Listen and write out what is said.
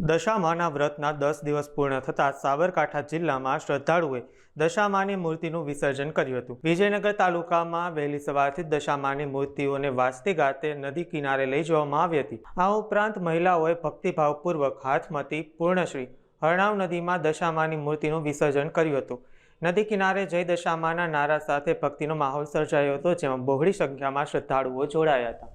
દશામાના વ્રતના 10 દિવસ પૂર્ણ થતાં સાબરકાંઠા જિલ્લામાં શ્રદ્ધાળુઓએ દશામાની મૂર્તિનું વિસર્જન કર્યું હતું। વિજયનગર તાલુકામાં વહેલી સવારથી જ દશામાની મૂર્તિઓને વાજતે ગાતે નદી કિનારે લઈ જવામાં આવી હતી। આ ઉપરાંત મહિલાઓએ ભક્તિભાવપૂર્વક હાથમાંથી પૂર્ણશ્રી હરણાવ નદીમાં દશામાની મૂર્તિનું વિસર્જન કર્યું હતું। નદી કિનારે જય દશામાના નારા સાથે ભક્તિનો માહોલ સર્જાયો હતો, જેમાં બહોળી સંખ્યામાં શ્રદ્ધાળુઓ જોડાયા હતા।